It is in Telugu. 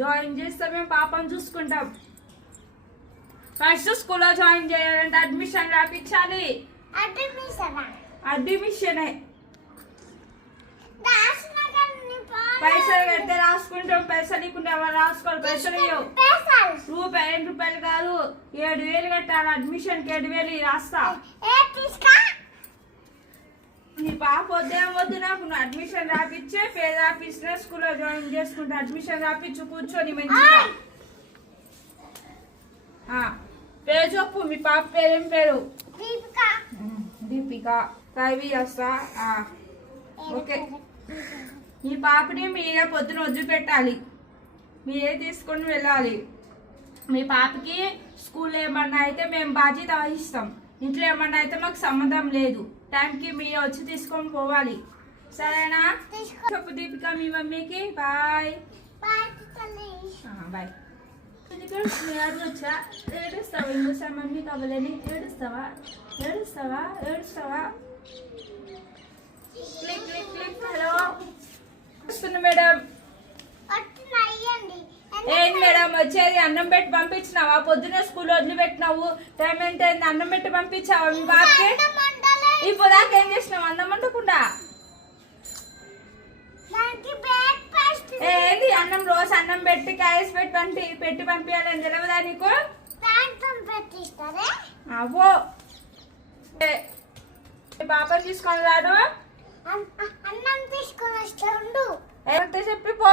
జాయిన్ చేస్తే మేము పాపం చూసుకుంటాం. ఫస్ట్ స్కూల్లో జాయిన్ చేయాలంటే అడ్మిషన్ రాపించాలి. అడ్మిషనే పైసలు కడితే రాసుకుంటాం. పైసలు ఇవ్వకుండా రాసుకోవాలి. పైసలు ఇవ్వవు. రూపాయి 2 రూపాయలు కాదు 7,000 కట్టాలి. అడ్మిషన్కి 7,000 రాస్తా. నీ పాప వద్దు నాకు. నువ్వు అడ్మిషన్ రాపిచ్చే పేరు రాపించిన స్కూల్లో జాయిన్ చేసుకుంటా. అడ్మిషన్ రాపించు కూర్చొని మంచిగా. పేరు చెప్పు. మీ పాప పేరేం పేరు? దీపిక. 5 years. ఓకే. మీ పాపని మీరే పొద్దున వదిలిపెట్టాలి. మీరే తీసుకొని వెళ్ళాలి. మీ పాపకి స్కూల్లో ఏమన్నా అయితే మేము బాధ్యత వహిస్తాం. ఇంట్లో ఏమన్నా అయితే మాకు సంబంధం లేదు. టైంకి మీరు వచ్చి తీసుకొని పోవాలి. సరేనా? చెప్పు దీపిక మీ మమ్మీకి. Bye bye. వచ్చా ఏడుస్తావా? ఇంకోసారి మమ్మీ కావాలని ఏడుస్తావా? Click click click. హలో వస్తున్నా మేడం. ఏంటి మేడం వచ్చేది? అన్నం పెట్టి పంపించినావా? పొద్దున్న స్కూల్ వదిలిపెట్టినావు. టైం ఎంత అయింది? అన్నం పెట్టి పంపించావా మీ బాబుకి? ఇప్పుడు దాకా ఏం చేసినావు? అన్నం వండకుండా ఏంటి? అన్నం రోజు అన్నం పెట్టి క్యారేజ్ పెట్టి పంపించాలని తెలియదా నీకు? అవో పాపని తీసుకొని రాడు. ఏమంటే చెప్పి పో.